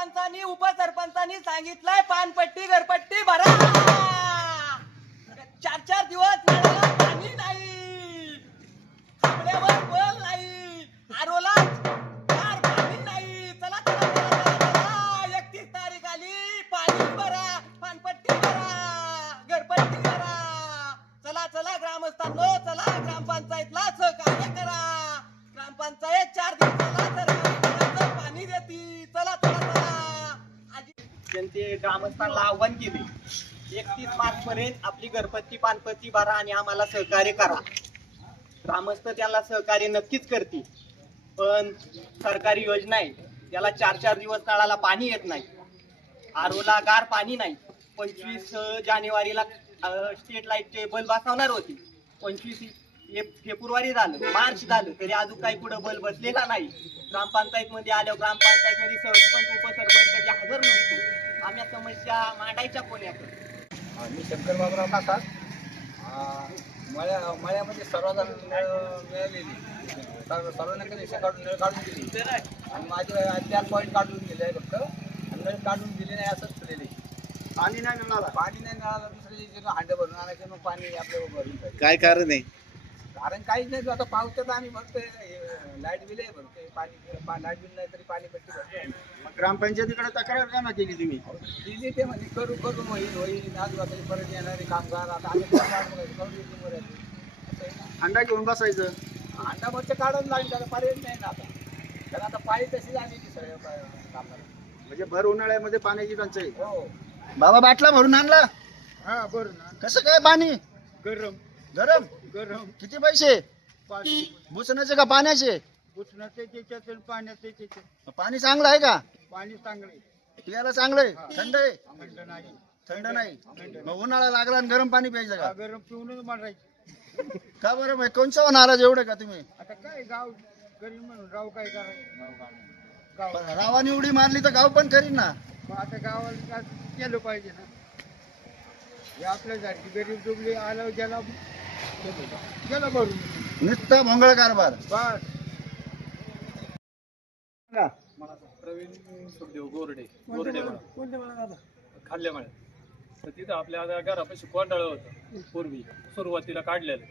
सरपंचानी उपसरपंचानी सांगितलंय पानपट्टी घरपट्टी भरा. चार चार दिवस नळाला पाणी नाही. कपड्यावर नाही. आरोला चार पाणी नाही. चला चला चला चला चला. एकतीस तारीख आली. पाणी भरा पानपट्टी भरा घरपट्टी भरा. चला चला ग्रामस्थांनो चला ग्रामपंचायतला सहकार्य करा. ग्रामपंचायत चार दिवस आजी ग्रामस्थांना आव्हान केले. एकतीस मार्च पर्यंत आपली घरपट्टी पानपती भरा आणि आम्हाला सहकार्य करा. ग्रामस्थ त्याला सहकार्य नक्कीच करतील. पण सरकारी योजना आहे. त्याला चार चार दिवस तळाला पाणी येत नाही. आरोला गार पाणी नाही. पंचवीस जानेवारीला स्टेट स्ट्रीट लाईटचे बल्ब बसवणार होते. पंचवीस फेब्रुवारी झालं. मार्च झालं. तरी अजून काही पुढे बल्ब बसलेला नाही. ग्रामपंचायत मध्ये आल्यावर ग्रामपंचायत मध्ये सरपंच उप आम्ही समस्या मांडायच्या कोण्याकडे मी शंकर बाबराव कासास मळ्या मळ्यामध्ये सर्वांना नळ मिळालेली. सर्व सर्वांना कनेक्शन काढून नळ काढून दिली. आणि माझे चार पॉईंट काढून दिले आहे फक्त. आणि नळ काढून दिले नाही असंच ठेवलेले. पाणी नाही मिळाला. पाणी नाही मिळालं दुसऱ्या दिवशी हांडे भरून आणायचे मग पाणी आपल्या भरून काय कारण आहे? कारण काहीच नाही आता पावसात आम्ही फक्त लाइट बिल आहे पाणी लाइट बिल नाही तरी पाणी पट्टी भरते मग ग्रामपंचायतीकडे तक्रार का ना केली तुम्ही. दिली ते म्हणजे करू करून होईल होईल आजूबाजूला परत येणारे कामगार आता आम्ही? करू. अंडा घेऊन बसायचं. अंडा मच्छर काढून लागेल त्याला पर्याय नाही ना आता. कारण आता पाळी तशी झाली ती सगळ्या कामाला. म्हणजे भर उन्हाळ्यामध्ये पाण्याची टंचाई. हो. बाबा बाटला भरून आणला? हा बरं ना कसं काय पाणी? गरम. गरम? गरम. किती पैसे? भुसण्याचे का पाण्याचे? उष्णते त्याच्यात पाण्याचे त्याच्यात पाणी चांगलं आहे का? पाणी चांगले पियाला चांगलं आहे? थंड आहे? थंड नाही. थंड नाही. मग उन्हाळा लागला आणि गरम पाणी प्यायचं का? गरम पिऊनच मारायचं. का बरं? मग कोणचं नाराज एवढं का तुम्ही? आता काय गाव गरीब म्हणून? गाव काय करायचं? गाव. पण रावानी उडी मारली तर गाव पण करीन ना. मग आता गावाला काय केलं पाहिजे ना? हे आपल्यासारखी गरीब डुबली आलं गेला गेला भरून. नुसता भोंगळ कारभार. बस. का? प्रवीण सुखदेव गोरडे गोरडे खाल्ल्या मळ्यात तर तिथं आपल्या आता घरापाशी कोंडाळं होतं पूर्वी सुरुवातीला काढलेलं.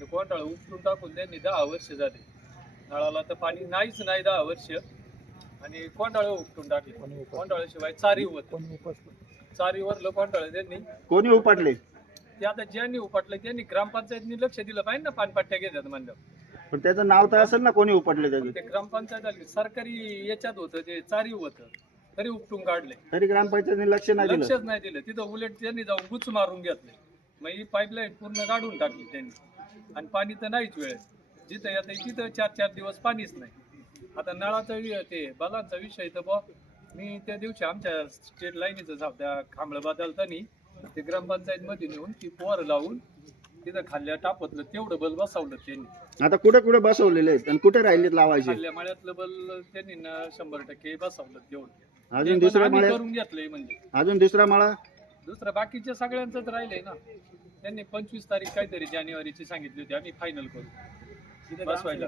ते कोंडाळं उपटून टाकून त्यांनी दहा वर्ष झाले. नळाला तर पाणी नाहीच नाही दहा वर्ष. आणि कोंडाळं उपटून टाकले. कोंडाळ्याशिवाय चारी होत चारीवरलं कोंडाळं त्यांनी. कोणी उपाटले? ते आता ज्यांनी उपटलं त्यांनी ग्रामपंचायतनी लक्ष दिलं पाहिजे ना पानपट्ट्या घेतात म्हणलं. पण त्याचं नाव तर असेल ना कोणी उपटले त्याचं? ते ग्रामपंचायत आली. सरकारी याच्यात होतं ते चारी होतं. तरी उपटून काढले. तरी ग्रामपंचायतीने लक्ष नाही दिलं. लक्षच नाही दिलं. तिथं उलट त्यांनी जाऊन गुच मारून घेतले. मग ही पाईपलाईन पूर्ण काढून टाकली त्यांनी. आणि पाणी तर नाहीच वेळ जिथं येतं तिथं चार चार दिवस पाणीच नाही. आता नळाचा वि- ते बलांचा विषय तर बा मी त्या दिवशी आमच्या स्टेट लाईनीचं त्या खांबळ बदलतानी ते ग्रामपंचायत मध्ये नेऊन ती पोर लावून तिथं खाल्ल्या टापतलं तेवढं बल बसवलं त्यांनी. आता कुठे कुठे बसवलेले आहेत आणि कुठे राहिलेत लावायचे? खाल्ल्या माळ्यातलं बल त्यांनी ना शंभर टक्के बसवलं तेवढं अजून ते पण दुसऱ्या आम्ही माळ्यात? करून घेतलंय म्हणजे. अजून दुसरा माळा? दुसरं बाकीच्या सगळ्यांचंच राहिलंय ना. त्यांनी पंचवीस तारीख काहीतरी जानेवारीची सांगितली होती आम्ही फायनल करू. बसवायला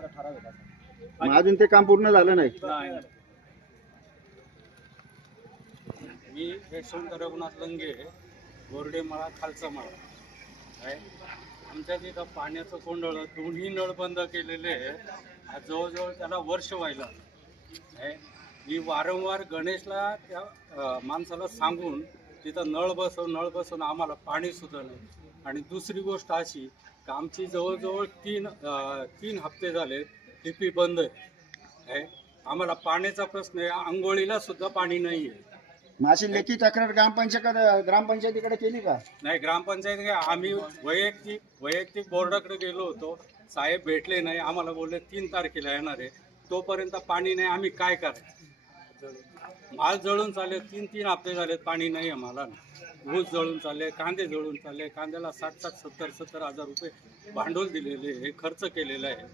मग अजून ते काम पूर्ण झालं नाही? नाही मी रघुनाथ लंगे गोरडे मळा खालचा मळा. आमच्या तिथं पाण्याचं कोंडळ दोन्ही नळ बंद केलेले आहे जवळजवळ त्याला वर्ष व्हायला मी वारंवार गणेशला त्या माणसाला सांगून तिथं नळ बसव नळ बसवून आम्हाला पाणी सुद्धा नाही आणि दुसरी गोष्ट अशी की आमची जवळजवळ तीन तीन हप्ते झाले टी बंद आहे. आहे. आम्हाला पाण्याचा प्रश्न आहे. आंघोळीला सुद्धा पाणी नाही आहे मग अशी लेखी तक्रार ग्रामपंचायत ग्रामपंचायतीकडे केली का? नाही ग्रामपंचायत काय आम्ही वैयक्तिक वैयक्तिक बोर्डाकडे गेलो होतो. साहेब भेटले नाही. आम्हाला बोलले तीन तारखेला येणार आहे. तोपर्यंत पाणी नाही. आम्ही काय करायचं? माल जळून चालले. तीन तीन हप्ते झालेत. पाणी नाही आम्हाला. ऊस जळून चालले कांदे जळून चालले. कांद्याला साठ साठ सत्तर सत्तर हजार रुपये भांडवल दिलेले आहे. खर्च केलेला आहे. काय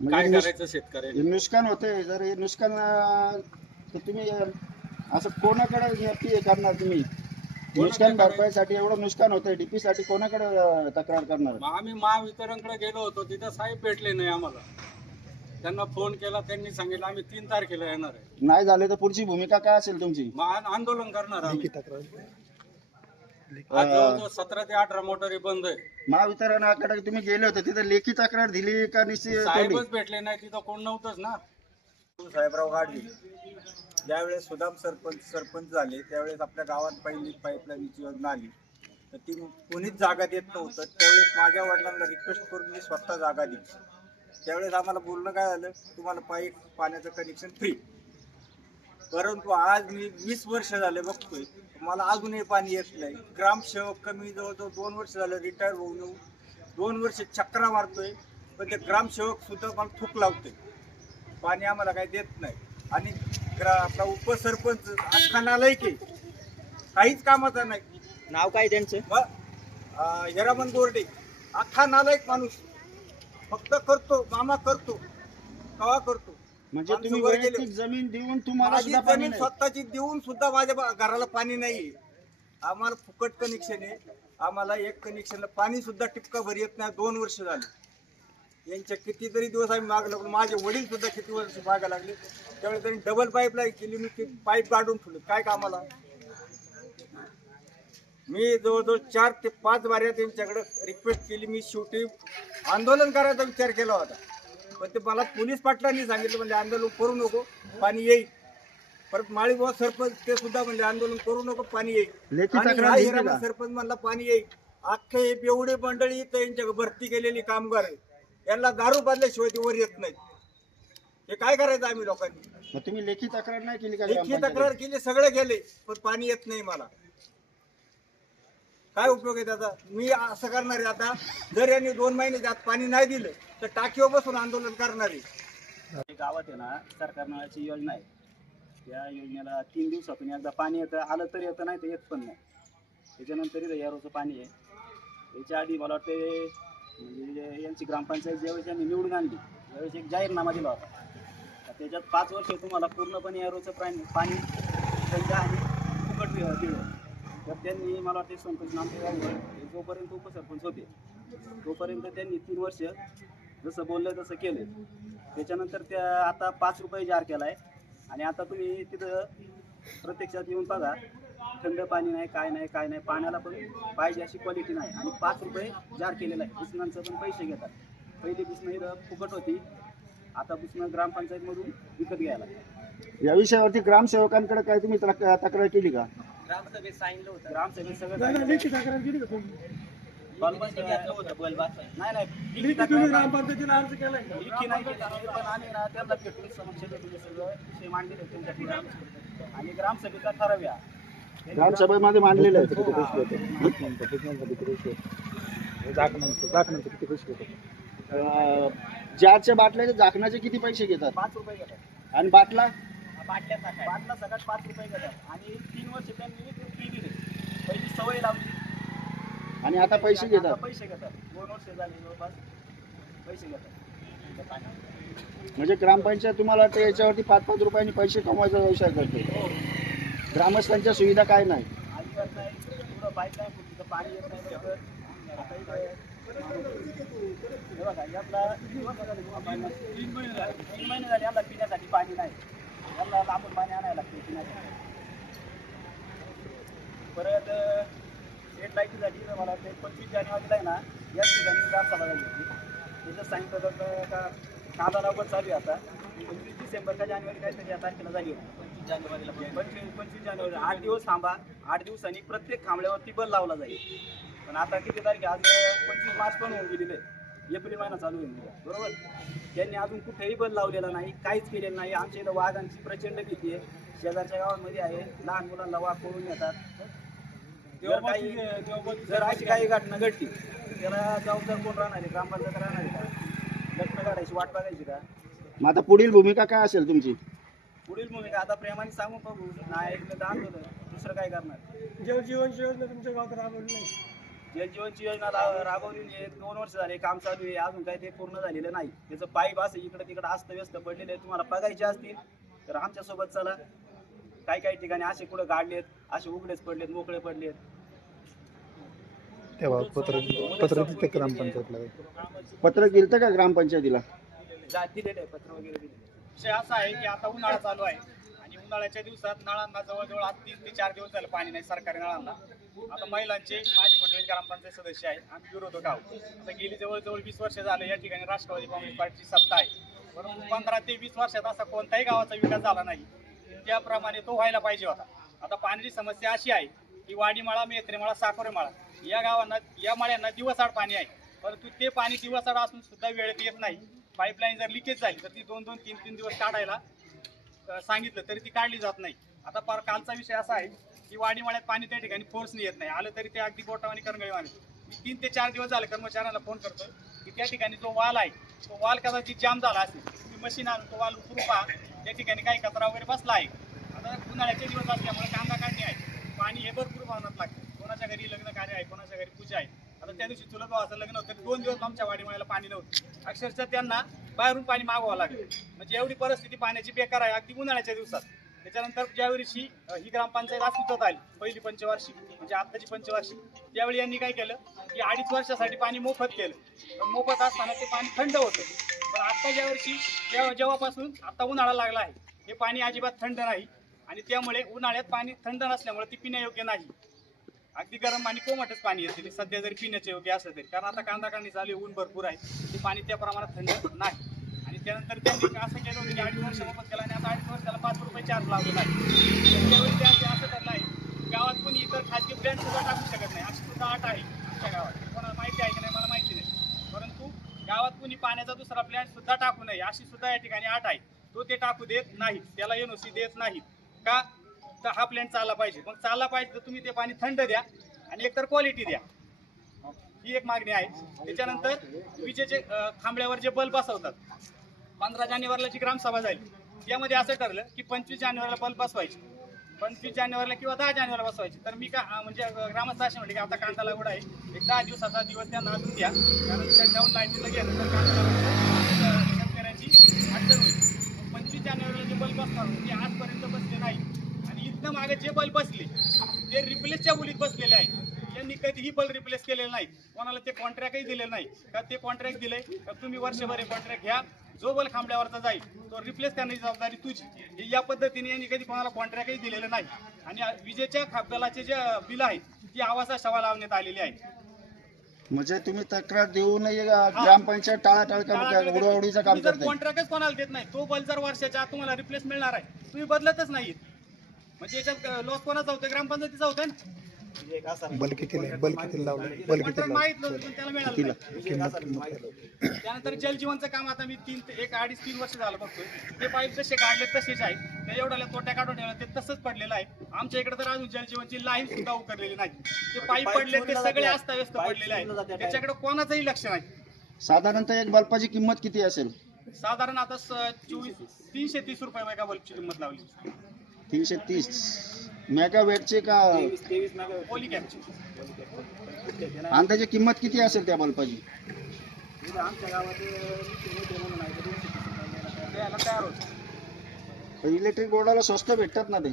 म्हणजे नुस- करायचं शेतकऱ्यांनी? हे नुकसान होते जर हे नुकसान अं, तर तुम्ही अं, असं कोणाकडे नक्की हे करणार तुम्ही? नुकसान भरपाईसाठी एवढं नुकसान होतंय डीपी साठी कोणाकडे अं, तक्रार करणार? मग आम्ही महावितरणकडे गेलो होतो तिथं साहेब भेटले नाही आम्हाला. त्यांना फोन केला त्यांनी सांगितलं आम्ही तीन तारखेला येणार आहे. नाही झाले तर पुढची भूमिका काय असेल तुमची? मग आ- आंदोलन करणार आम्ही. आज जवळजवळ सतरा ते अठरा मोटारी बंद आहे. महावितरणाकडे तुम्ही गेले होते तिथे लेखी तक्रार दिली का निश्चित? साहेबच भेटले नाही तिथं कोण नव्हतंच ना. साहेबराव गाडगे. ज्यावेळेस सुदाम सरपंच सरपंच झाले त्यावेळेस आपल्या गावात पहिली पाईपलाईनची योजना आली. तर ती कोणीच जागा देत नव्हतं. त्यावेळेस माझ्या वडिलांना रिक्वेस्ट करून मी स्वतः जागा दिली. त्यावेळेस आम्हाला बोलणं काय झालं? तुम्हाला पाईप पाण्याचं कनेक्शन फ्री परंतु आज मी वीस वर्ष झाले बघतोय. मला अजूनही पाणी येत नाही. ग्रामसेवक कमी जवळजवळ दोन वर्ष झालं रिटायर होऊन येऊ दोन वर्ष चक्रा मारतोय. पण ते ग्रामसेवक सुद्धा मला थूक लावतोय. पाणी आम्हाला काही देत नाही. आणि ग्रा आपला उपसरपंच अख्खा नालायक आहे काहीच कामाचा नाही. नाव काय त्यांचं? अं, हिरामन गोरडे. अख्खा नालायक माणूस. फक्त करतो मामा करतो कवा करतो. म्हणजे आमचं तुम्ही वर गेले. वैयक्तिक जमीन देऊन तुम्हाला माझी सुद्धा पाणी जमीन नाही. स्वतःची देऊन सुद्धा माझ्या बा- घराला पाणी नाही आम्हाला फुकट कनेक्शन आहे. आम्हाला एक कनेक्शनला पाणी सुद्धा टिपका भर येत नाही. दोन वर्ष झाले. यांच्या कितीतरी दिवस आम्ही माग लागलो माझे वडील सुद्धा किती वर्ष मागा लागले. त्यावेळेस त्यांनी डबल पाईपलाईन केली मी ती पाईप काढून ठेवली. काय कामाला? मी जवळजवळ चार ते पाच बाऱ्या त्यांच्याकडे रिक्वेस्ट केली मी शेवटी आंदोलन करायचा विचार केला होता. पण ते मला पोलीस पाटलांनी सांगितलं म्हणजे आंदोलन करू नको पाणी येईल. परत माळीबाबा सरपंच ते सुद्धा म्हणजे आंदोलन करू नको पाणी येईल? सरपंच म्हणला पाणी येईल. अख्खे एवढे मंडळी इथं यांच्या भरती केलेली कामगार आहे यांना दारू बांधल्याशिवाय ते वर येत नाहीत. हे काय करायचं आम्ही लोकांनी? मग तुम्ही लेखी तक्रार नाही केली का? तक्रार केली सगळे गेले पण पाणी येत नाही मला. काय उपयोग आहे त्याचा? मी असं करणार आहे आता जर यांनी दोन महिने त्यात पाणी नाही दिलं तर टाकीवर बसून आंदोलन करणार. आहे गावात आहे ना सरकार नळाची योजना आहे. त्या योजनेला तीन दिवसातून एकदा पाणी येतं आलं तर येतं नाही तर येत पण नाही. त्याच्यानंतर इथं पाणी आहे. याच्या आधी मला वाटते म्हणजे यांची ग्रामपंचायत ज्यावेळेस यांनी निवडून आणली त्यावेळेस एक जाहीरनामा दिला होता. त्याच्यात पाच वर्ष तुम्हाला पूर्णपणे एरोचं पाणी पाणी त्यांच्या आणि फुकट दिलं तर त्यांनी मला वाटते संतोष नामदेव जोपर्यंत उपसरपंच होते तोपर्यंत त्यांनी तीन वर्ष जसं बोललं तसं केलं. त्याच्यानंतर त्या आता पाच रुपये जार केला आहे आणि आता तुम्ही तिथं प्रत्यक्षात येऊन बघा थंड पाणी नाही काय नाही काय नाही पाण्याला पण पाहिजे अशी क्वालिटी नाही. आणि पाच रुपये जार केलेला आहे. पुसणांचं पण पैसे घेतात. पहिली पुसणं इथं फुकट होती. आता पुसणं ग्रामपंचायतमधून विकत घ्यायला या विषयावरती ग्रामसेवकांकडे काय तुम्ही तक- तक्रार केली का? ग्रामसभेत सांगितलं होतं. ग्रामसभेत सगळं झालं. बलबस घेतलं होतं बलबास नाही नाही लेखी तक्रार नाही. लेखी नाही केली. आम्ही, पण आम्ही ना त्यांना भेटून समक्ष भेटून सगळं. विषय मांडलेले आहेत त्यांच्या ठिकाणी आणि ग्रामसभेचा ठराव या. ग्रामसभेमध्ये मांडलेलं आहे अं, जारच्या बाटल्याच्या झाकणाचे किती पैसे घेतात? पाच रुपये घेतात. आणि बाटला? बाटल्या बाटला सगळ्यात पाच रुपये घेतात. आणि तीन वर्ष त्यांनी दिली पहिली सवय लावली. आणि आता पैसे घेतात? पैसे घेतात. दोन वर्ष झाली जवळपास पैसे घेतात. म्हणजे ग्रामपंचायत तुम्हाला वाटतं याच्यावरती पाच पाच रुपयांनी पैसे कमवायचा व्यवसाय करते. ग्रामस्थांच्या सुविधा काय नाही. अजिबात नाही पुढं पाईप नाही तिथं पाणी येत नाही लवकर आता इथं हे बघा यातला तीन महिने झाले तीन महिने झाले याला पिण्यासाठी पाणी नाही याला लांबून पाणी आणायला लागते पिण्यासाठी परत एक लाइट झाली तर मला ते पंचवीस जानेवारीला आहे ना या ठिकाणी ग्रामसभा झाली होती त्याच्यात सांगितलं होतं का कांदा लागवड चालू आहे आता पंचवीस डिसेंबर का जानेवारी काहीतरी या तारखेला झाली होती जानेवारीला पंचवीस पंचवीस जानेवारी. आठ दिवस थांबा. आठ दिवसांनी प्रत्येक थांबल्यावरती बल लावला जाईल. पण आता किती तारीख? आज पंचवीस मार्च पण होऊन गेलेले आहे. एप्रिल महिना चालू होईल बरोबर? त्यांनी अजून कुठेही बल लावलेला नाही काहीच केलेलं नाही. आमच्या इथं वाघांची प्रचंड भीती आहे. शेजारच्या गावांमध्ये आहे. लहान मुलांना वाघ पळून येतात जर काही जर अशी काही घटना घडली त्याला जबाबदार कोण राहणार आहे? ग्रामपंचायत राहणार आहे का? घटना काढायची वाट बघायची का? मग आता पुढील भूमिका काय असेल तुमची? पुढील भूमिका आता प्रेमाने सांगून बघू. नाही ऐकलं तर आंदोलन दुसरं काय करणार? जलजीवनची योजना तुमच्या गावात राबवली नाही. जलजीवनची योजना रा- राबवलेली आहे दोन वर्ष झाले काम चालू आहे. अजून काही ते पूर्ण झालेलं नाही. त्याचं पाईप असं इकडे तिकडे अस्तव्यस्त पडलेले आहे. तुम्हाला बघायचे असतील तर आमच्यासोबत चला. काही काही ठिकाणी असे कुठं गाडलेत असे उघडेच पडलेत मोकळे पडलेत. तेव्हा पत्र पत्र तिथे ग्रामपंचायतला. पत्र गेलं का ग्रामपंचायतीला? जा दिलेले आहे. पत्र वगैरे दिलेले आहे. विषय असा आहे की आता उन्हाळा चालू आहे. आणि उन्हाळ्याच्या दिवसात नळांना जवळजवळ आज तीन ते चार दिवस झाले पाणी नाही सरकारी नळांना. आता महिलांचे माझी मंडळी ग्रामपंचायत सदस्य आहे आम्ही विरोधक आहोत. आता गेली जवळजवळ वीस वर्ष झाले या ठिकाणी राष्ट्रवादी काँग्रेस पार्टीची सत्ता आहे. परंतु पंधरा ते वीस वर्षात असा कोणताही गावाचा विकास झाला नाही. त्याप्रमाणे तो व्हायला पाहिजे होता. आता पाण्याची समस्या अशी आहे की वाडीमाळा मेत्रेमाळा साखरेमाळा या गावांना या माळ्यांना दिवसाआड पाणी आहे. परंतु ते पाणी दिवसाआड असून सुद्धा वेळेत येत नाही. पाईपलाईन जर लिकेज झाली तर ती दोन दोन तीन तीन दिवस काढायला सांगितलं तरी ती काढली जात नाही. आता पार कालचा विषय असा आहे की वाडीमाळ्यात पाणी त्या ठिकाणी फोर्सने येत नाही. आलं तरी ते अगदी बोटावानी करंगळीवाणी मी तीन ते चार दिवस झाले कर्मचाऱ्यांना फोन करतो की त्या ठिकाणी जो वाल आहे तो वाल कदाचित जाम झाला असेल तुम्ही मशीन आणून तो वाल उतरू पहा. त्या ठिकाणी काही कचरा वगैरे बसला आहे. आता उन्हाळ्याचे दिवस असल्यामुळे कांदा काढणे आहे. पाणी हे भरपूर प्रमाणात लागतं. कोणाच्या घरी लग्न कार्य आहे कोणाच्या घरी पूजा आहे. आता त्या दिवशी चुलत भावाचं लग्न होतं. तर दोन दिवस आमच्या वाडीमाळ्याला पाणी नव्हतं. अक्षरशः त्यांना बाहेरून पाणी मागवावं लागलं. म्हणजे एवढी परिस्थिती पाण्याची बेकार आहे. अगदी उन्हाळ्याच्या दिवसात. त्याच्यानंतर ज्या वर्षी ही ग्रामपंचायत अस्तित्वात आली पहिली पंचवार्षिक म्हणजे आत्ताची पंचवार्षिक त्यावेळी यांनी काय केलं की अडीच वर्षासाठी पाणी मोफत केलं. पण मोफत असताना ते पाणी थंड होतं. पण आत्ता ज्या वर्षी जेव्हा जेव्हापासून आत्ता उन्हाळा लागला आहे हे पाणी अजिबात थंड नाही. आणि त्यामुळे उन्हाळ्यात पाणी थंड नसल्यामुळे ती पिण्यायोग्य नाही. अगदी गरम आणि कोमटच पाणी येते सध्या जरी पिण्याचे योग्य असलं तरी. कारण आता कांदा काढणी चालू ऊन भरपूर आहे. ते पाणी त्या प्रमाणात थंड नाही. आणि त्यानंतर त्यांनी असं केलं होतं की अडीच वर्ष मोफत केला आणि आता अडीच वर्षाला पाच रुपये चार्ज लावलेला आहे. त्यावेळी ते असं ठरलं आहे. गावात कोणी इतर खाजगी ब्रँड सुद्धा टाकू शकत नाही. अशी सुद्धा आठ आहे आमच्या गावात. कोणाला माहिती आहे की नाही मला माहिती नाही. परंतु गावात कोणी पाण्याचा दुसरा प्लॅन सुद्धा टाकू नये अशी सुद्धा या ठिकाणी आठ आहे. तो ते टाकू देत नाही त्याला एनओसी देत नाहीत. का? तर हा प्लॅन चालला पाहिजे. मग चालला पाहिजे तर तुम्ही ते पाणी थंड द्या आणि एकतर क्वालिटी द्या. ही एक मागणी आहे. त्याच्यानंतर विजेचे खांबळ्यावर जे बल्ब बसवतात पंधरा जानेवारीला जी ग्रामसभा झाली यामध्ये असं ठरलं की पंचवीस जानेवारीला बल्ब बसवायचे. पंचवीस जानेवारीला किंवा दहा जानेवारीला बसवायचे. तर मी का म्हणजे ग्रामस्थ असे म्हणले की आता कांदा लागवड आहे. एक दहा दिवसाचा दिवस त्यांना अजून द्या. कारण शटडाऊन लाईटीला गेलं तर कांदा लागवड, शेतकऱ्यांची अडचण होईल. पंचवीस जानेवारीला जे बल्ब बसतात ते आजपर्यंत बसले नाही इथनं मागे जे बल्ब बसले ते रिप्लेसच्या बोलीत बसलेले आहेत यांनी कधीही बल्ब रिप्लेस केलेले नाही. कोणाला ते कॉन्ट्रॅक्टही दिलेलं नाही. का ते कॉन्ट्रॅक्ट दिले का तुम्ही वर्षभर हे कॉन्ट्रॅक्ट घ्या. जो बल्ब खांबल्यावरचा जाईल तो रिप्लेस करण्याची जबाबदारी तुझी. हे या पद्धतीने यांनी कधी कोणाला कॉन्ट्रॅक्टही दिलेलं नाही. आणि विजेच्या खापदलाचे जे बिल आहेत ती आवासा शवा लावण्यात आलेली आहेत. म्हणजे तुम्ही तक्रार देऊ नये ग्रामपंचायत टाळाटाळ काम उडवाउडीचं काम करते. कॉन्ट्रॅक्टच कोणाला देत नाही तो बल्ब जर वर्षाच्या आत तुम्हाला रिप्लेस मिळणार आहे तुम्ही बदलतच नाही म्हणजे याच्यात लॉस कोणाचा होतं ग्रामपंचायतीचा होतं ना? बल लावलं? बल माहीत नव्हतं पण त्याला मिळालं. नाही. त्यानंतर जलजीवनचं काम आता मी तीन ते एक अडीच तीन वर्ष झालं बघतोय. ते पाईप जसे काढले तसेच आहे. त्या एवढ्याला तोट्या काढून ठेवल्या ते तसंच पडलेलं आहे. आमच्या इकडे तर अजून जलजीवनची लाईन सुद्धा उतरलेली नाही. ते पाईप पाईप पडले ते सगळे जाते. अस्ताव्यस्त पाईप पडलेले जाते direct. त्याच्याकडे कोणाचंही लक्ष नाही. साधारणतः एक बल्बाची किंमत किती असेल? साधारण आता स- चोवीस तीनशे तीस रुपये मेगा बल्बची किंमत लावली. तीनशे तीस. मेगावेटचे का? कॅपची अंदाजे किंमत किती असेल त्या बल्बाची इलेक्ट्रिक बोर्डाला स्वस्त भेटतात ना ते.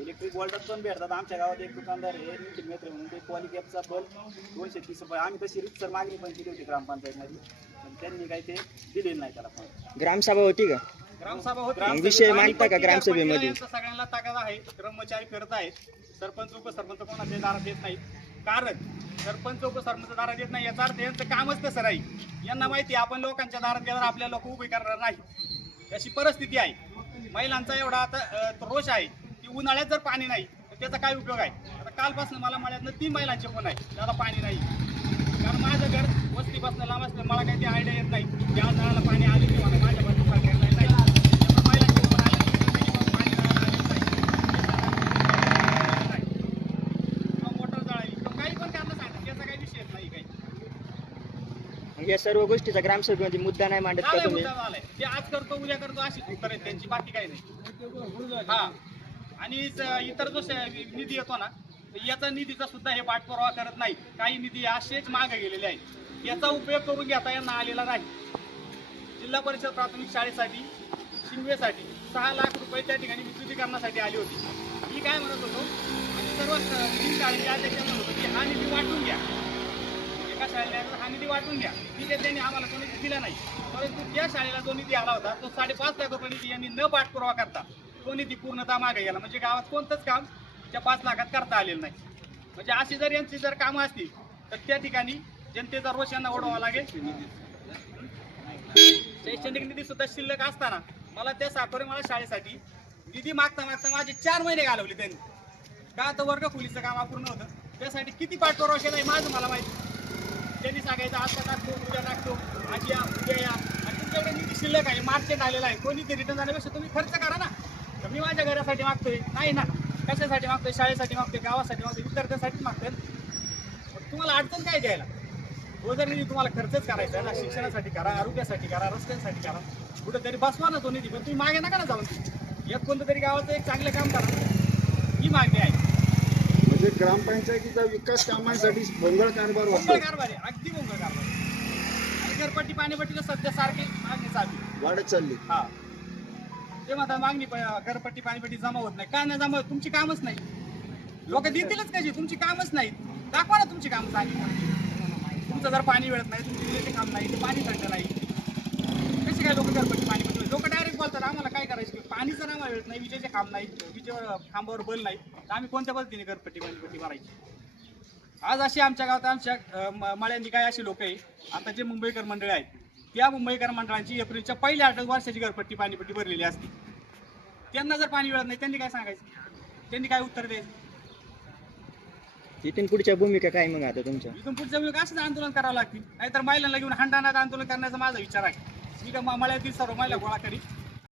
इलेक्ट्रिक वॉल्टात पण भेटतात. आमच्या गावात एक दुकानदार आहे मेत्रे म्हणून ते पॉलिकॅपचा बल्ब दोनशे तीस रुपये. आम्ही तशी रितसर मागणी पण केली होती ग्रामपंचायतमध्ये. पण त्यांनी काही ते दिलेलं नाही त्याला. पण ग्रामसभा होती का? ग्रामसभा होती. मग विषय मांडता का ग्रामसभेमध्ये? सगळ्यांना ताकद आहे. कर्मचारी फिरत आहेत. सरपंच उपसरपंच कोणाच्या दारात येत नाहीत. कारण सरपंच उपसरपंच दारात येत नाही याचा अर्थ यांचं कामच तसं नाही यांना माहिती आहे, आपण लोकांच्या दारात गेल्यावर आपल्या लोक उभे करणार नाही अशी परिस्थिती आहे. महिलांचा एवढा आता रोष आहे. की उन्हाळ्यात जर पाणी नाही तर त्याचा काय उपयोग आहे? आता कालपासून मला मळ्यातनं तीन महिलांचे फोन आहे त्याला पाणी नाही. कारण माझं घर वस्तीपासून लांब असलं मला काही ती आयडिया येत नाही त्या नळाला पाणी आले की मला माझ्या बाजूला नाही त्यामुळे महिलांचे फोन आले की minimum पाणी नळाला येत नाही. किंवा मोटर जळाली किंवा काही पण कारण सांगतात त्याचा काही विषय येत नाही काही मग या सर्व गोष्टीचा ग्रामसभेमध्ये मुद्दा नाही मांडत का तुम्ही? ते आज करतो उद्या करतो अशी उत्तर आहेत त्यांची बाकी काही नाही. हा. आणि ज- इतर जो श- निधी येतो ना याचा निधीचा सुद्धा हे पाठपुरावा करत नाही. काही निधी असेच मागे गेलेले आहेत. याचा उपयोग करून घेता यांना आलेला नाही. जिल्हा परिषद प्राथमिक शाळेसाठी शिंगवेसाठी सहा लाख रुपये त्या ठिकाणी विद्युतीकरणासाठी आली होती. मी काय म्हणत होतो आणि सर्व स- तीन शाळेचे अध्यक्ष म्हणत होतो की हा निधी वाटून घ्या. एका शाळेला हा निधी वाटून घ्या. ठीक आहे त्यांनी आम्हाला तो निधी दिला नाही. परंतु ज्या शाळेला जो निधी आला होता तो साडेपाच लाख रुपये निधी यांनी न पाठपुरावा करता तो निधी पूर्णतः मागे गेला. म्हणजे गावात कोणतंच काम त्या पाच लाखात करता आलेलं नाही. म्हणजे अशी जर यांची जर कामं असतील तर त्या ठिकाणी जनतेचा रोष यांना ओढवावा लागेल. शैक्षणिक निधी सुद्धा शिल्लक असताना मला त्या साखरे मला शाळेसाठी निधी मागता मागता माझे चार महिने घालवले त्यांनी. का? तर वर्ग खोलीचं काम अपूर्ण होतं. त्यासाठी किती पाठपुरावा केला हे माझं मला माहिती त्यांनी सांगायचं आता टाकतो उद्या टाकतो आज या उद्या या. आणि तुमच्याकडे निधी शिल्लक आहे मार्चेट आलेला आहे. कोणी ते रिटर्न झाल्यापेक्षा तुम्ही खर्च करा ना. तर मी माझ्या घरासाठी मागतोय. नाही ना. कशासाठी मागतोय? शाळेसाठी मागतोय? गावासाठी मागतोय? विद्यार्थ्यांसाठी मागतोय मग तुम्हाला अडचण काय द्यायला? हो, तो निधी तुम्हाला खर्चच करायचा आहे ना शिक्षणासाठी करा आरोग्यासाठी करा रस्त्यांसाठी करा. कुठंतरी बसवा ना तो निधी पण तुम्ही मागे नका ना जाऊन. एक कोणतं तरी गावाचं एक चांगलं काम करा. ही मागणी आहे. म्हणजे ग्रामपंचायतीचा विकास कामांसाठी भोंगळ कारभार होतो कारभार आहे अगदी बोंगळ कारभार आहे. घरपट्टी पाणीपट्टीला सध्या सारखी मागणी चालली. वाढत चालली. हा. ते म्हणतात मागणी प- घरपट्टी पाणीपट्टी जमा होत नाही. का नाही जमा होत? तुमची कामच नाही. लोक देतीलच कशी? तुमची कामच नाही. दाखवा ना तुमची कामं चांगली तुमचं जर पाणी मिळत नाही तुमची विजेचे काम नाही ते पाणी थंड नाही. कसे काय लोक घरपट्टी पाणीपट्टी लोक डायरेक्ट बोलतात आम्हाला काय करायचं? पाणी जर आम्हाला मिळत नाही विजेचे काम नाही विजेवर खांबावर बल नाही. तर आम्ही कोणत्या पद्धतीने घरपट्टी पाणीपट्टी भरायची आज अशी आमच्या गावात आमच्या मळ्यांनी काय अशी लोक आहे आता जे मुंबईकर मंडळ आहेत त्या मुंबईकर मंडळांची एप्रिलच्या पहिल्या आठ वर्षाची घरपट्टी पाणीपट्टी भरलेली असते. त्यांना जर पाणी मिळत नाही त्यांनी काय सांगायचं? त्यांनी काय उत्तर द्यायचं? इथून पुढच्या भूमिका काय मग आता तुमच्या? इथून पुढच्या वेळी असंच आंदोलन करावं लागतील. नाहीतर महिलांना घेऊन हंडाणात आंदोलन करण्याचा माझा विचार आहे. मी का मळ्यातील सर्व महिला गोळा करी